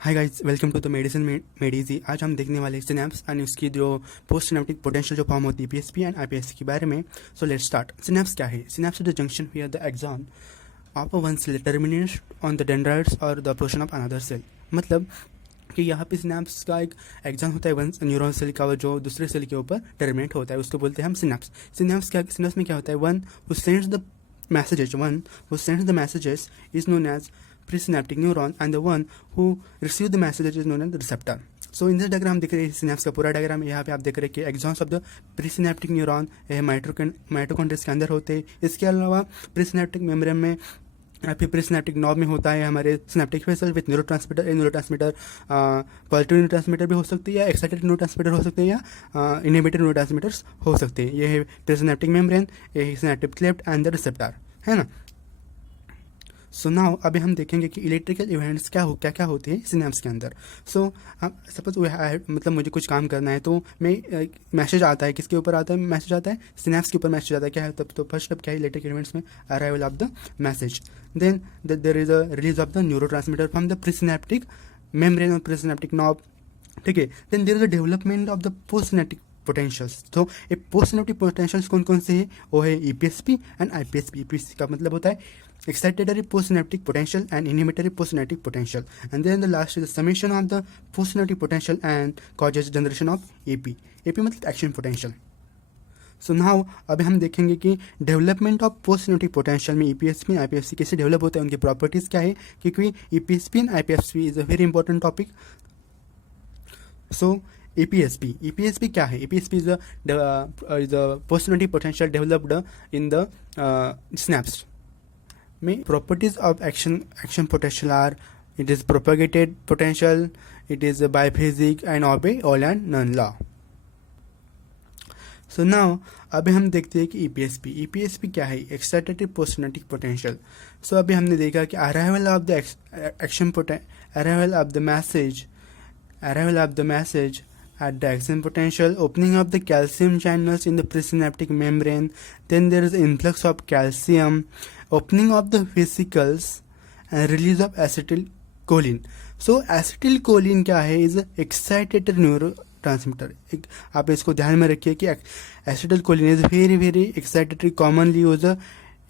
Hi guys, welcome to the medicine made easy. आज हम देखने वाले सिनेप्स एंड उसकी जो पोस्ट सिनेप्टिक पोटेंशियल जो फॉर्म होती है पीएसपी एंड आईपीएससी के बारे में। So let's start. सिनेप्स क्या है? Synapse is the junction where the axon of one cell terminates on the dendrites और the portion of another cell. मतलब कि यहाँ पे सिनेप्स का एक एक्सॉन होता है वन न्यूरॉन सेल का, जो दूसरे सेल के ऊपर टर्मिनेट होता है, उसको बोलते हैं हम सिनेप्स। सिनेप्स में क्या होता है? One who sends the messages is known as presynaptic neuron and the one who receives the messages is known as the receptor. So in this diagram हम देख रहे हैं सिनेप्स का पूरा डायग्राम। यहाँ पे आप देख रहे हैं कि axons of the presynaptic neuron mitochondria के अंदर होते हैं। इसके अलावा प्रीसिनेप्टिक मेम्ब्रेन में फिर प्रीसिनेप्टिक नॉब में होता है हमारे synaptic vessel with neurotransmitter. Neurotransmitter positive neurotransmitter भी हो सकती है, या एक्साइटेड न्यूरोट्रांसमीटर हो सकते हैं, या इनहिबिटेड न्यूरोट्रांसमीटर्स हो सकते हैं। ये है प्रीसिनेप्टिक मेम्ब्रेन, ये है synaptic cleft and the receptor, है ना। सो नाउ अभी हम देखेंगे कि इलेक्ट्रिकल इवेंट्स क्या होते हैं सिनेप्स के अंदर। सो सपोज मतलब मुझे कुछ काम करना है, तो मैं मैसेज आता है, किसके ऊपर आता है? मैसेज आता है सिनेप्स के ऊपर मैसेज आता है। क्या है तब? तो फर्स्ट स्टेप क्या है इलेक्ट्रिकल इवेंट्स में? Arrival of the message, then there is a release of the neurotransmitter from the presynaptic membrane और प्रीसिनेप्टिक नॉब, ठीक है। Then there is a development of the postsynaptic potentials. तो ये postsynaptic potentials कौन कौन से हैं? वो है ईपीएसपी एंड आईपीएसपी। ईपीएसपी का मतलब होता है excitatory postsynaptic potential and inhibitory postsynaptic potential, and then the last is the summation of the postsynaptic potential and causes generation of AP मतलब action potential. So now अभी हम देखेंगे कि डेवलपमेंट ऑफ पोस्टसिनेप्टिक पोटेंशियल में EPSP and IPSC कैसे develop होता है, उनकी प्रॉपर्टीज क्या है, क्योंकि EPSP and IPSC is a very important topic. So EPSP क्या है? EPSP is the postsynaptic potential developed in the synapse. में properties of action potential are: it is propagated potential, it is biphasic and obey all and none law. So now अभी हम देखते हैं कि EPSP क्या है? एक्साइटेटिव पोस्टसिनेप्टिक पोटेंशियल। सो अभी हमने देखा कि arrival of the message at the action potential, opening of the calcium channels in the presynaptic membrane, then there is influx of calcium, opening of the vesicles and release of acetylcholine. So acetylcholine क्या है? is excitatory neurotransmitter. आप इसको ध्यान में रखिए कि acetylcholine is very excitatory, commonly used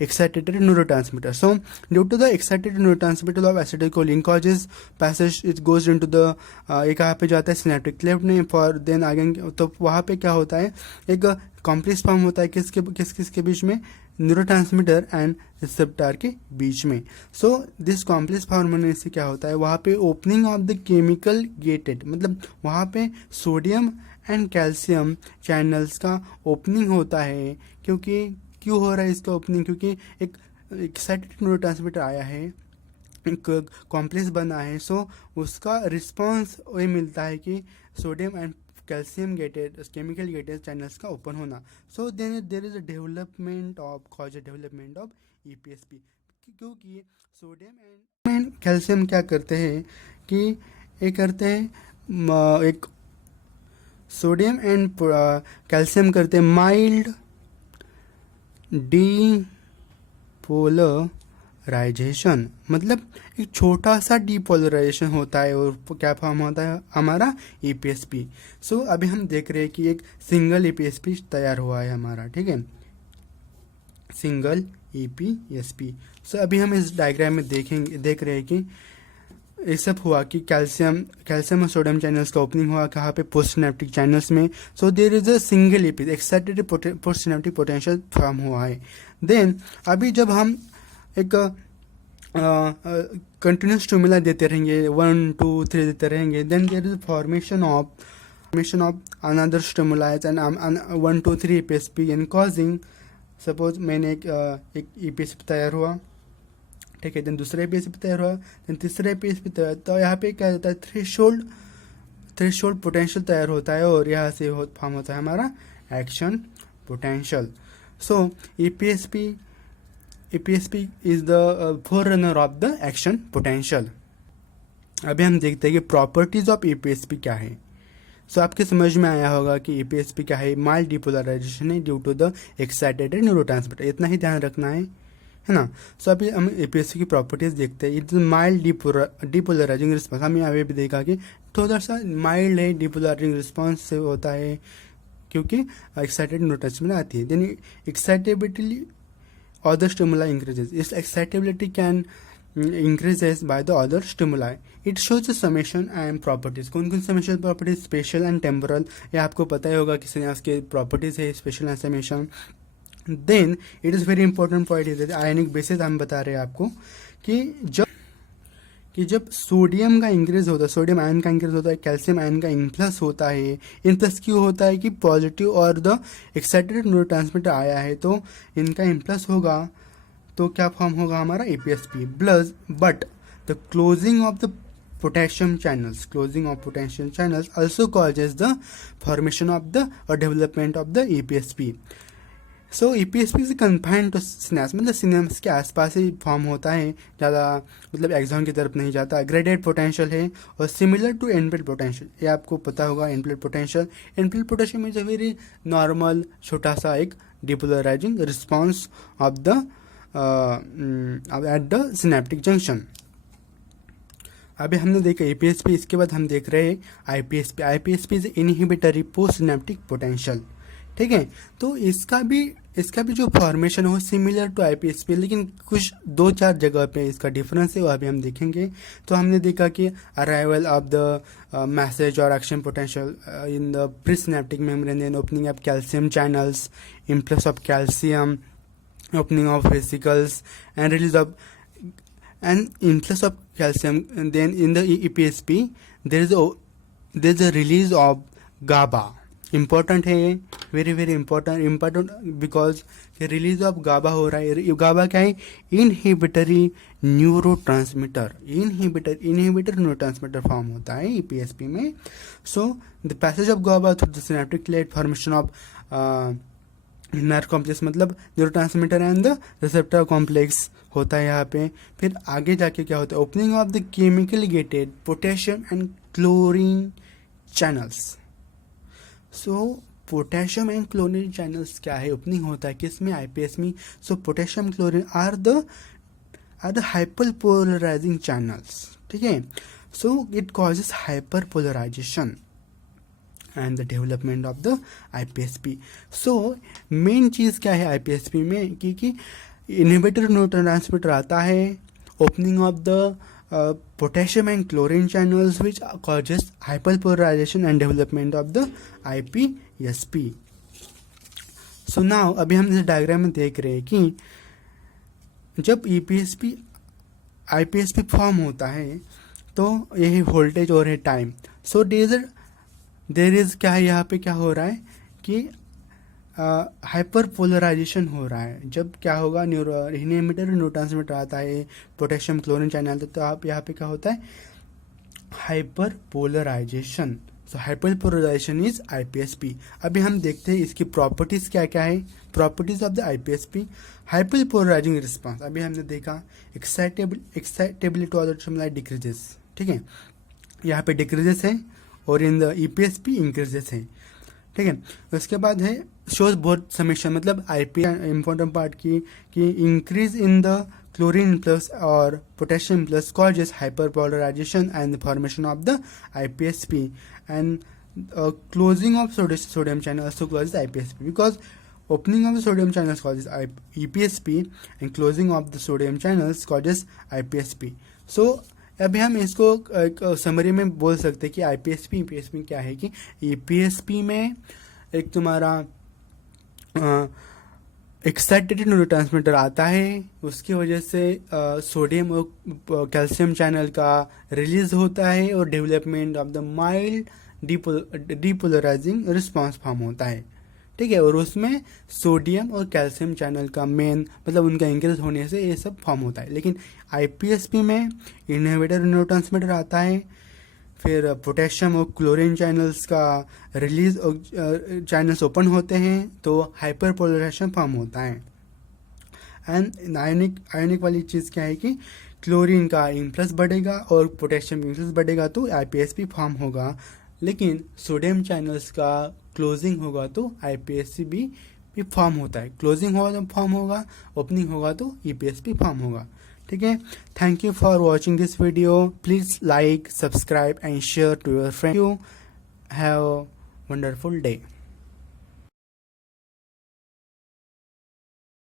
excitatory neurotransmitter. So due to the excitatory neurotransmitter of acetylcholine causes passage, it goes into the एक यहाँ पे जाता है सिनेप्टिक क्लेफ्ट में, फॉर देन आगे तो वहाँ पे क्या होता है? एक कॉम्प्लेक्स फॉर्म होता है किसके बीच में? न्यूरोट्रांसमीटर एंड रिसेप्टर के बीच में। सो दिस कॉम्प्लेक्स फॉर्म होने से क्या होता है? वहाँ पे opening of the chemical gated, मतलब वहाँ पे सोडियम एंड कैल्शियम चैनल्स का ओपनिंग होता है। क्यों हो रहा है इसका ओपनिंग? क्योंकि एक एक्साइटेड न्यूरोट्रांसमीटर आया है, एक कॉम्प्लेक्स बना है। सो उसका रिस्पॉन्स वही मिलता है कि sodium and calcium gated chemical gated channels का ओपन होना। So there is a development of EPSP, क्योंकि सोडियम एंड कैल्शियम क्या करते हैं कि ये करते हैं एक सोडियम एंड कैल्शियम करते हैं माइल्ड डीपोलराइजेशन, मतलब एक छोटा सा डीपोलराइजेशन होता है और क्या फॉर्म होता है? हमारा ईपीएसपी। सो अभी हम देख रहे हैं कि एक सिंगल ईपीएसपी तैयार हुआ है हमारा, ठीक है, सिंगल ईपीएसपी। सो अभी हम इस डायग्राम में देख रहे हैं कि ये सब हुआ कि कैल्शियम और सोडियम चैनल्स का ओपनिंग हुआ कहाँ पे? पोस्टसिनेप्टिक चैनल्स में। So there is a single EP excited postsynaptic potential form हुआ है। देन अभी जब हम एक कंटिन्यूस स्टिमुला देते रहेंगे, 1 2 3 देते रहेंगे, then there is formation of another stimulus and 1 2 3 EPSP and causing, suppose मैंने एक ईपीएसपी तैयार हुआ, ठीक है, देन दूसरा ईपीएसपी तैयार हुआ, देन तीसरा ईपीएसपी तैयार, तो यहाँ पे क्या होता है? थ्रेशोल्ड पोटेंशियल तैयार होता है और यहाँ से फॉर्म होता है हमारा action potential. So EPSP is the forerunner of the action potential. अभी हम देखते हैं कि प्रॉपर्टीज ऑफ ईपीएसपी क्या है। सो आपके समझ में आया होगा कि ईपीएसपी क्या है? माइल्ड डिपोलराइजेशन है due to the excited neurotransmitter, इतना ही ध्यान रखना है है ना। सो अभी हम एपीएसपी की प्रॉपर्टीज देखते हैं। इट्स माइल्ड डिपोलराइजिंग रिस्पॉन्स, हमें यहाँ पे भी देखा कि थोड़ा सा माइल्ड है, डिपोलराइजिंग रिस्पॉन्स से होता है क्योंकि एक्साइटेड न्यूरोट्रांसमीटर आती है। Then excitability other stimuli increases. Its excitability can increases by the other stimuli. It shows the summation and properties. कौन कौन summation properties? Spatial and temporal, ये आपको पता ही होगा कि सिनेप्स के properties है spatial and summation. Then it is very important point is ionic basis, हम बता रहे हैं आपको कि जब सोडियम का इंक्रीज होता है, सोडियम आयन का इंक्रीज होता है, कैल्शियम आयन का इनप्लस होता है। इनप्लस क्यों होता है कि पॉजिटिव और द एक्साइटेड न्यूरोट्रांसमीटर आया है तो इनका इनप्लस होगा तो क्या फॉर्म होगा हमारा EPSP plus. But the closing of the potassium channels also causes the formation of the or development of the EPSP. So EPSP is confined to synapse, मतलब सिनेप्स के आसपास ही फॉर्म होता है, ज़्यादा मतलब एक्सॉन की तरफ नहीं जाता। ग्रेडेड पोटेंशियल है और सिमिलर टू एनप्लेट पोटेंशियल, ये आपको पता होगा। Endplate potential is a very normal छोटा सा एक depolarizing response of the at the synaptic junction. अभी हमने देखा EPSP, इसके बाद हम देख रहे हैं IPSP is inhibitory post synaptic potential. ठीक है, तो इसका भी जो फॉर्मेशन हो सिमिलर टू IPSP, लेकिन कुछ 2-4 जगह पे इसका डिफरेंस है, वो अभी हम देखेंगे। तो हमने देखा कि अराइवल ऑफ द मैसेज और action potential in the presynaptic membrane, then opening of calcium channels, influx of calcium, opening of vesicles and release of and influx of calcium. And then in the EPSP there is a release of GABA. important है ये, very very important because release of GABA हो रहा है। GABA क्या है? Inhibitory neurotransmitter, inhibitor neurotransmitter form होता है EPSP में। So the passage of GABA through the synaptic late formation of nerve complex, मतलब neurotransmitter and the receptor complex होता है यहाँ पे। फिर आगे जाके क्या होता है? Opening of the chemically gated potassium and chlorine channels. So potassium and chlorine channels क्या है? ओपनिंग होता है किसमें? IPS में। So potassium chlorine are the hyperpolarizing channels. ठीक है, so it causes hyperpolarization and the development of the IPSP. So main चीज़ क्या है IPSP में कि इनहिबिटर न्यूरोट्रांसमीटर आता है, opening of the potassium and chlorine channels which causes hyperpolarization and development of the IPSP. So now अभी हम इस डायग्राम में देख रहे हैं कि जब IPSP फॉर्म होता है तो यही वोल्टेज और है टाइम। सो देर इज क्या है यहाँ पे? क्या हो रहा है कि हाइपर पोलराइजेशन हो रहा है। जब क्या होगा? इनहिबिटर न्यूरोट्रांसमीटर आता है, पोटेशियम क्लोरीन चैनल, तो आप यहाँ पे क्या होता है? Hyper polarisation. So hyper polarisation is IPSP. अभी हम देखते हैं इसकी प्रॉपर्टीज क्या क्या है। Properties of the IPSP, hyper polarising response. अभी हमने देखा excitability of the stimuli decreases. ठीक है, यहाँ पे डिक्रीजेस है और इन द EPSP इंक्रीजेस है। ठीक है, उसके बाद है शोज बोथ समेशन, मतलब इम्पोर्टेंट पार्ट कि increase in the chlorine plus और potassium plus causes hyperpolarization and the formation of the IPSP and closing of sodium channel also causes IPSP because opening of the sodium channels causes EPSP and closing of the sodium channels causes IPSP. So अभी हम इसको एक summary में बोल सकते हैं कि IPSP क्या है कि EPSP में एक तुम्हारा एक्साइटेड न्यूरोट्रांसमीटर आता है, उसकी वजह से सोडियम और कैल्शियम चैनल का रिलीज होता है और development of the mild depolarising response form होता है। ठीक है, और उसमें सोडियम और कैल्शियम चैनल का मेन मतलब उनका इंक्रीज होने से ये सब फॉर्म होता है। लेकिन IPSP में इनहिबिटर न्यूरोट्रांसमीटर आता है, फिर पोटेशियम और क्लोरीन चैनल्स का रिलीज चैनल्स ओपन होते हैं तो हाइपरपोलराइजेशन फॉर्म होता है। एंड आयनिक वाली चीज़ क्या है कि क्लोरीन का इनफ्लक्स बढ़ेगा और पोटेशियम इनफ्लक्स बढ़ेगा तो IPSP फॉर्म होगा। लेकिन सोडियम चैनल्स का क्लोजिंग होगा तो IPSP भी भी फॉर्म होता है। क्लोजिंग होगा तो फॉर्म होगा, ओपनिंग होगा तो ईपीएस भी फॉर्म होगा। ठीक है, thank you for watching this video. Please like, subscribe and share to your friend. You have a wonderful day.